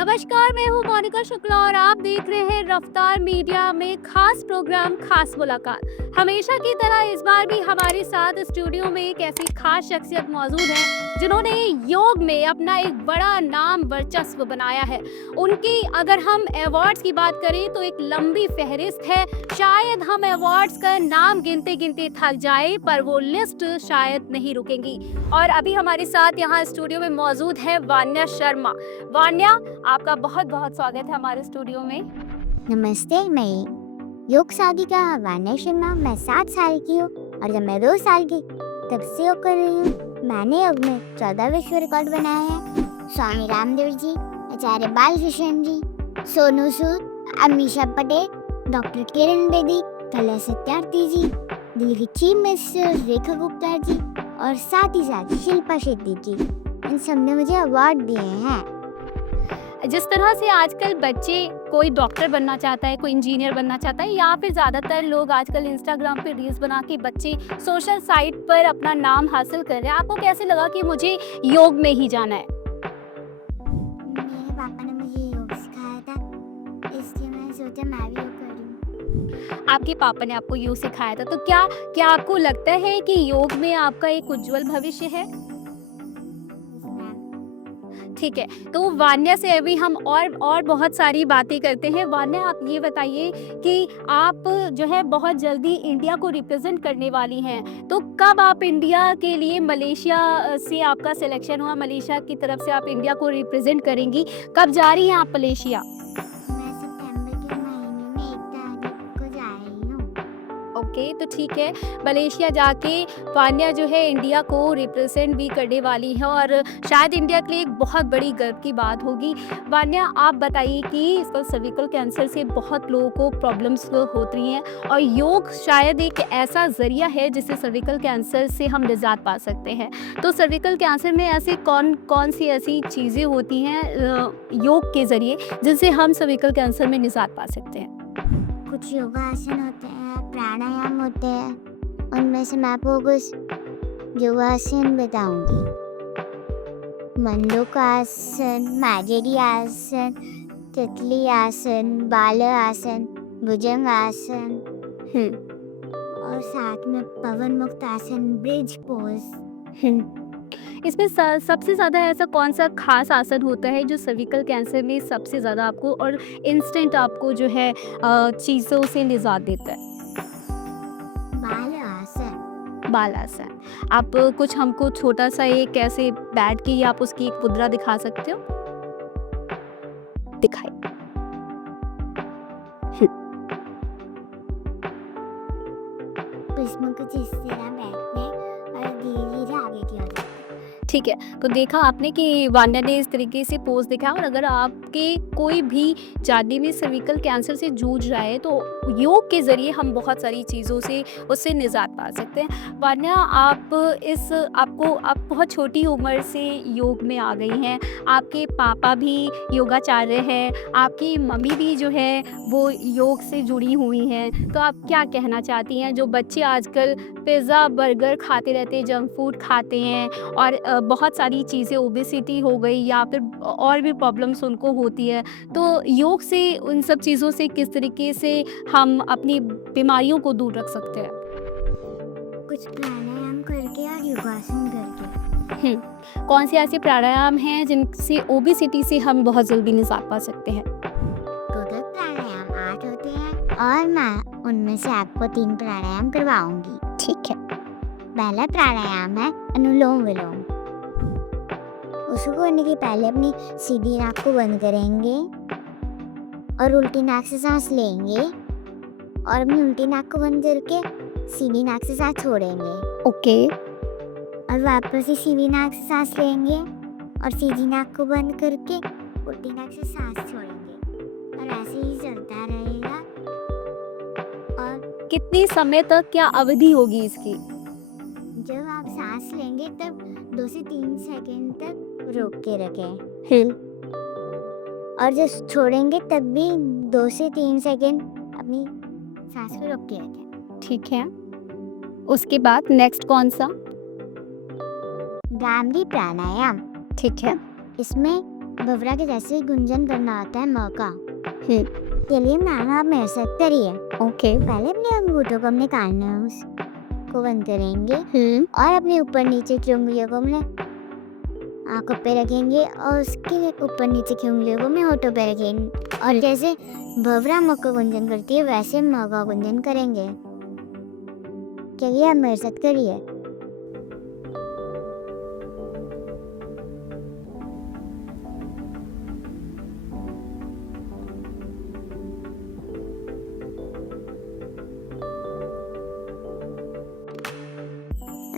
नमस्कार, मैं हूँ मोनिका शुक्ला और आप देख रहे हैं रफ्तार मीडिया में खास प्रोग्राम खास मुलाकात। हमेशा की तरह इस बार भी हमारे साथ स्टूडियो में एक ऐसी खास शख्सियत मौजूद है जिन्होंने योग में अपना एक बड़ा नाम वर्चस्व बनाया है। उनकी अगर हम अवार्ड्स की बात करें तो एक लंबी फहरिस्त है। शायद हम अवार्ड्स का नाम गिनते गिनते थक जाए, पर वो लिस्ट शायद नहीं रुकेंगी। और अभी हमारे साथ यहाँ स्टूडियो में मौजूद है वान्या शर्मा। वान्या, आपका बहुत बहुत स्वागत है हमारे स्टूडियो में। नमस्ते, मैं योग साधिका वान्या शर्मा। मैं 7 साल की हूँ और जब मैं 2 साल की तब से योग कर रही हूँ। मैंने योग में 14 विश्व रिकॉर्ड बनाए हैं। स्वामी रामदेव जी, आचार्य बालकृष्ण जी, सोनू सूद, अमीषा पटेल, डॉक्टर किरण बेदी, कला सत्यार्थी जी, दिल्ली की चीफ मिनिस्टर रेखा गुप्ता जी और साथ ही साथ शिल्पा शेट्टी जी, इन सब ने मुझे अवार्ड दिए हैं। जिस तरह से आजकल बच्चे, कोई डॉक्टर बनना चाहता है, कोई इंजीनियर बनना चाहता है, या फिर ज़्यादातर लोग आजकल इंस्टाग्राम पे रील्स बना के बच्चे सोशल साइट पर अपना नाम हासिल कर रहे हैं, आपको कैसे लगा कि मुझे योग में ही जाना है? मेरे पापा ने मुझे योग सिखाया था, इसलिए मैंने सोचा मैं भी योग करूँ। आपके पापा ने आपको योग सिखाया था, तो क्या आपको लगता है कि योग में आपका एक उज्जवल भविष्य है? ठीक है, तो वान्या से अभी हम और बहुत सारी बातें करते हैं। वान्या, आप ये बताइए कि आप जो है बहुत जल्दी इंडिया को रिप्रेजेंट करने वाली हैं, तो कब आप इंडिया के लिए मलेशिया से आपका सिलेक्शन हुआ, मलेशिया की तरफ से आप इंडिया को रिप्रेजेंट करेंगी, कब जा रही हैं आप मलेशिया? मैं सितंबर के महीने में 1 तारीख को जा रही हूँ। ओके, तो ठीक है, मलेशिया जाके वान्या जो है इंडिया को रिप्रेजेंट भी करने वाली है और शायद इंडिया के लिए एक बहुत बड़ी गर्व की बात होगी। वान्या, आप बताइए कि इसका सर्विकल कैंसर से बहुत लोगों को प्रॉब्लम्स होती हैं और योग शायद एक ऐसा ज़रिया है जिससे सर्विकल कैंसर से हम निजात पा सकते हैं। तो सर्विकल कैंसर में ऐसे कौन सी ऐसी चीज़ें होती हैं योग के ज़रिए जिनसे हम सर्विकल कैंसर में निजात पा सकते हैं? कुछ योगासन होते हैं, प्राणायाम होते हैं, उनमें से मैं आपको कुछ योगासन बताऊंगी। मंडूकासन, मार्जरी आसन, तितली आसन, बाल आसन, भुजंग आसन और साथ में पवन मुक्त आसन, ब्रिज पोज। इसमें सबसे ज़्यादा ऐसा कौन सा खास आसन होता है जो सर्विकल कैंसर में सबसे ज़्यादा आपको और इंस्टेंट आपको जो है चीज़ों से निजात देता है? बाल आसन। बाल आसन। आप कुछ हमको छोटा सा एक ऐसे बैठ के आप उसकी एक मुद्रा दिखा सकते हो? दिखाइए। इसमें कुछ इस तरह बैठते हैं और धीरे धीरे आगे की ओर जाते हैं। ठीक है, तो देखा आपने कि वान्या ने इस तरीके से पोज दिखाया और अगर आपके कोई भी जानने में सर्विकल कैंसर से जूझ रहा है तो योग के ज़रिए हम बहुत सारी चीज़ों से उससे निजात पा सकते हैं। वान्या, आप बहुत छोटी उम्र से योग में आ गई हैं, आपके पापा भी योगाचार्य हैं, आपकी मम्मी भी जो है वो योग से जुड़ी हुई हैं, तो आप क्या कहना चाहती हैं जो बच्चे आजकल पिज़्ज़ा, बर्गर खाते रहते हैं, जंक फूड खाते हैं और बहुत सारी चीज़ें, ओबेसिटी हो गई या फिर और भी प्रॉब्लम्स उनको होती है, तो योग से उन सब चीज़ों से किस तरीके से हम अपनी बीमारियों को दूर रख सकते हैं? कुछ प्राणायाम करके और योगासन करके। कौन से ऐसे प्राणायाम हैं जिनसे ओबेसिटी से हम बहुत जल्दी निजात पा सकते हैं? टोटल प्राणायाम 8 होते हैं और मैं उनमें से आपको 3 प्राणायाम करवाऊंगी। ठीक है। पहला प्राणायाम है अनुलोम विलोम। उसको करने के पहले अपनी सीधी नाक को बंद करेंगे और उल्टी नाक से सांस लेंगे और अपनी उल्टी नाक को बंद करके सीधी नाक से सांस छोड़ेंगे। ओके। और वापस ही सीधी नाक से सांस लेंगे और सीधी नाक को बंद करके उल्टी नाक से सांस छोड़ेंगे और ऐसे ही चलता रहेगा। और कितने समय तक, क्या अवधि होगी इसकी? जब आप सांस लेंगे तब 2 से 3 सेकंड तक रोक के रखें हिल और जब छोड़ेंगे तब भी 2 से 3 सेकंड अपनी सांस को रोक के रखें। ठीक है, उसके बाद नेक्स्ट कौन सा? भ्रामरी प्राणायाम। ठीक है। इसमें भवरा के जैसे ही गुंजन करना आता है म का। चलिए मैम आप मेरे साथ करिए। ओके। पहले अपने अंगूठों को अपने कानों को बंद करेंगे और अपने ऊपर नीचे की उंगलियों को अपने आंखों पे रखेंगे और उसके ऊपर नीचे की उंगलियों को अपने होठों पे रखेंगे और जैसे भवरा म का गुंजन करती है वैसे म का गुंजन करेंगे। चलिए आप मेरे साथ करिए।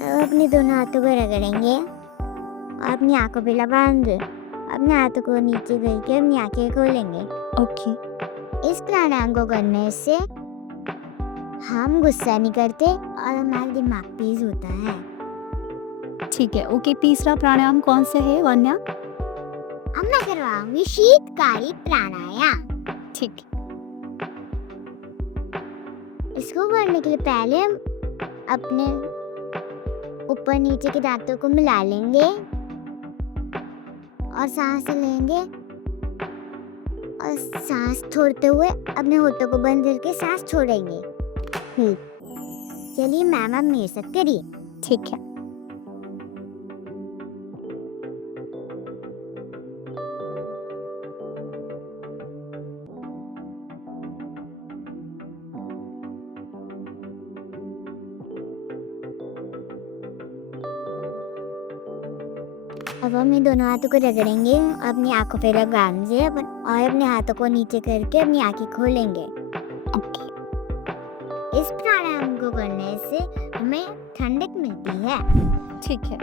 अब अपने दोनों हाथों को रगड़ेंगे और अपनी आंखों पे लगाएंगे। अपने हाथों को नीचे करके अपनी आंखें खोलेंगे। ओके। इस प्राणायाम को करने से हम गुस्सा नहीं करते और हमारा दिमाग तेज होता है। ठीक है। ओके, तीसरा प्राणायाम कौन सा है वान्या? अब मैं करवाऊंगी शीतकारी प्राणायाम। ठीक है। इसको करने के लिए पहले हम अपने ऊपर नीचे के दांतों को मिला लेंगे और सांस लेंगे और सांस छोड़ते हुए अपने होठों को बंद करके सांस छोड़ेंगे। चलिए मैम आप मेरे साथ करिए। ठीक है। अब हम इन दोनों हाथों को रगड़ेंगे अपनी आंखों पे लगाएंगे और अपने हाथों को नीचे करके अपनी आंखें खोलेंगे। ओके। इस प्राणायाम को करने से हमें ठंडक मिलती है। ठीक है।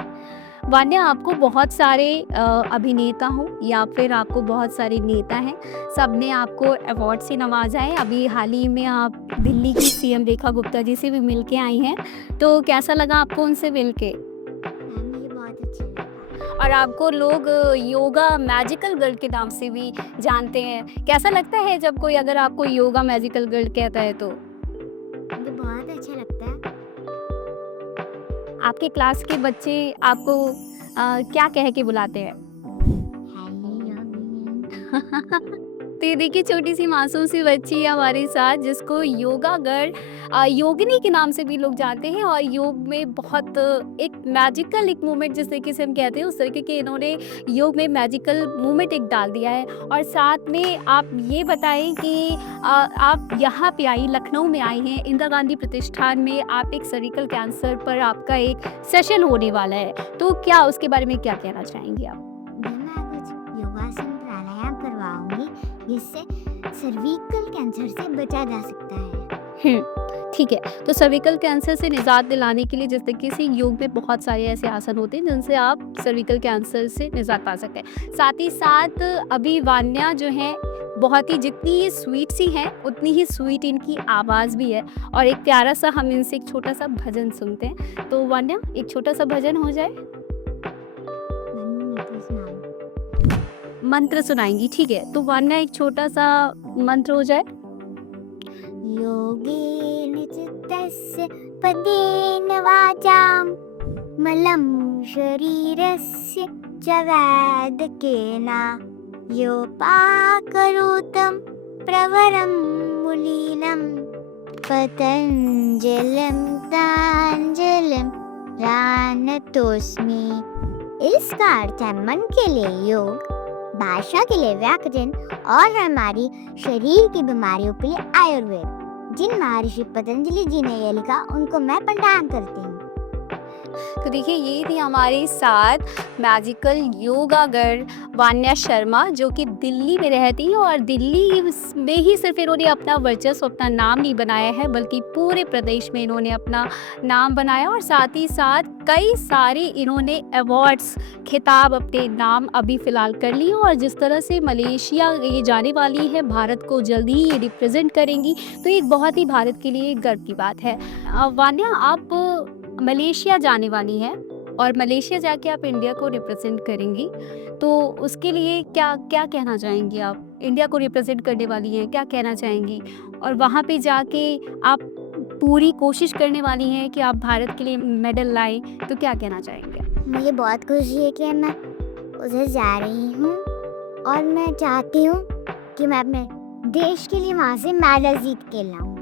वान्या, आपको बहुत सारे अभिनेता हो या फिर आपको बहुत सारे नेता हैं, सबने आपको अवार्ड से नवाजा है। अभी हाल ही में आप दिल्ली की सीएम रेखा गुप्ता जी से भी मिलके आई हैं, तो कैसा लगा आपको उनसे मिलके? मुझे बहुत अच्छा लगा। और आपको लोग योगा मैजिकल गर्ल के नाम से भी जानते हैं। कैसा लगता है जब कोई अगर आपको योगा मैजिकल गर्ल कहता है तो? मुझे बहुत अच्छा लगता है। आपके क्लास के बच्चे आपको क्या कह के बुलाते हैं? तो ये देखिए, छोटी सी मासूम सी बच्ची है हमारे साथ जिसको योगा गर्ल योगिनी के नाम से भी लोग जानते हैं और योग में बहुत एक मैजिकल एक मोमेंट जिस तरीके से हम कहते हैं उस तरीके के इन्होंने योग में मैजिकल मोमेंट एक डाल दिया है। और साथ में आप ये बताएं कि आप यहाँ पे आई, लखनऊ में आई हैं, इंदिरा गांधी प्रतिष्ठान में आप एक सर्विकल कैंसर पर आपका एक सेशन होने वाला है, तो क्या उसके बारे में क्या कहना चाहेंगी आप? मैं कुछ योगासन प्राणायाम करवाऊंगी जिससे सर्विकल कैंसर से बचा जा सकता है। ठीक है। तो सर्विकल कैंसर से निजात दिलाने के लिए जिस तरीके से योग में बहुत सारे ऐसे आसन होते हैं जिनसे आप सर्विकल कैंसर से निजात पा सकते हैं। साथ ही साथ अभी वान्या जो है बहुत ही, जितनी ये स्वीट सी हैं उतनी ही स्वीट इनकी आवाज़ भी है। और एक प्यारा सा हम इनसे एक छोटा सा भजन सुनते हैं। तो वान्या, एक छोटा सा भजन हो जाए, मंत्र सुनाएंगी? ठीक है। तो वान्या एक छोटा सा मंत्र हो जाए। योगेन चित्तस्य पदेन वाचां मलं शरीरस्य च वैद्यकेन योपाकरोतं प्रवरं मुलीनं पतञ्जलिं ताञ्जलिं प्राणतोस्मि। इसका अर्थ है मन के लिए योग, भाषा के लिए व्याकरण और हमारी शरीर की बीमारियों के लिए आयुर्वेद। जिन महर्षि पतंजलि जी ने ये लिखा उनको मैं प्रणाम करती हूँ। तो देखिए, ये थी हमारे साथ मैजिकल योगा गर्ल वान्या शर्मा जो कि दिल्ली में रहती हैं और दिल्ली में ही सिर्फ इन्होंने अपना वर्चस्व, अपना नाम नहीं बनाया है बल्कि पूरे प्रदेश में इन्होंने अपना नाम बनाया और साथ ही साथ कई सारे इन्होंने अवार्ड्स, खिताब अपने नाम अभी फ़िलहाल कर लिए और जिस तरह से मलेशिया ये जाने वाली है, भारत को जल्दी ही ये रिप्रेजेंट करेंगी, तो एक बहुत ही भारत के लिए गर्व की बात है। वान्या, आप मलेशिया जाने वाली हैं और मलेशिया जाके आप इंडिया को रिप्रेजेंट करेंगी, तो उसके लिए क्या क्या कहना चाहेंगी आप? इंडिया को रिप्रेजेंट करने वाली हैं, क्या कहना चाहेंगी? और वहाँ पे जाके आप पूरी कोशिश करने वाली हैं कि आप भारत के लिए मेडल लाएं, तो क्या कहना चाहेंगे? मुझे बहुत खुशी है कि मैं उधर जा रही हूँ और मैं चाहती हूँ कि मैं अपने देश के लिए वहाँ से मेडल जीत के लाऊं।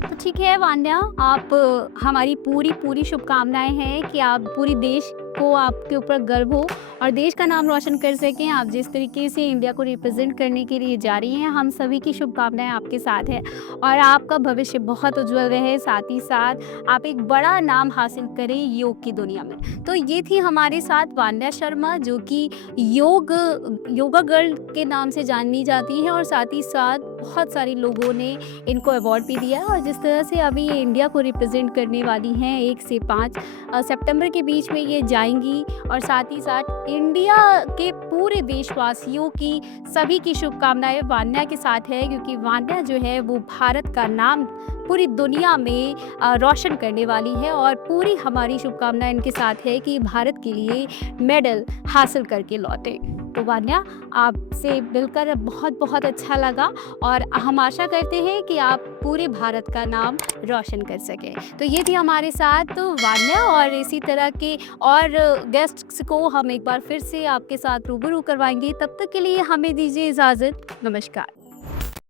तो ठीक है वान्या, आप हमारी पूरी शुभकामनाएं हैं कि आप पूरी देश को आपके ऊपर गर्व हो और देश का नाम रोशन कर सकें। आप जिस तरीके से इंडिया को रिप्रेजेंट करने के लिए जा रही हैं, हम सभी की शुभकामनाएं आपके साथ है और आपका भविष्य बहुत उज्जवल रहे। साथ ही साथ आप एक बड़ा नाम हासिल करें योग की दुनिया में। तो ये थी हमारे साथ वान्या शर्मा, जो कि योगा गर्ल के नाम से जानी जाती हैं और साथ ही साथ बहुत सारे लोगों ने इनको अवार्ड भी दिया है। और जिस तरह से अभी ये इंडिया को रिप्रेजेंट करने वाली हैं, 1 से 5 सितंबर के बीच में ये जाएंगी और साथ ही साथ इंडिया के पूरे देशवासियों की सभी की शुभकामनाएं वान्या के साथ है, क्योंकि वान्या जो है वो भारत का नाम पूरी दुनिया में रोशन करने वाली है और पूरी हमारी शुभकामनाएं इनके साथ है कि भारत के लिए मेडल हासिल करके लौटे। तो वान्या, आपसे मिलकर बहुत बहुत अच्छा लगा और हम आशा करते हैं कि आप पूरे भारत का नाम रोशन कर सकें। तो ये थी हमारे साथ वान्या और इसी तरह के और गेस्ट्स को हम एक बार फिर से आपके साथ रूबरू करवाएंगे। तब तक के लिए हमें दीजिए इजाज़त। नमस्कार।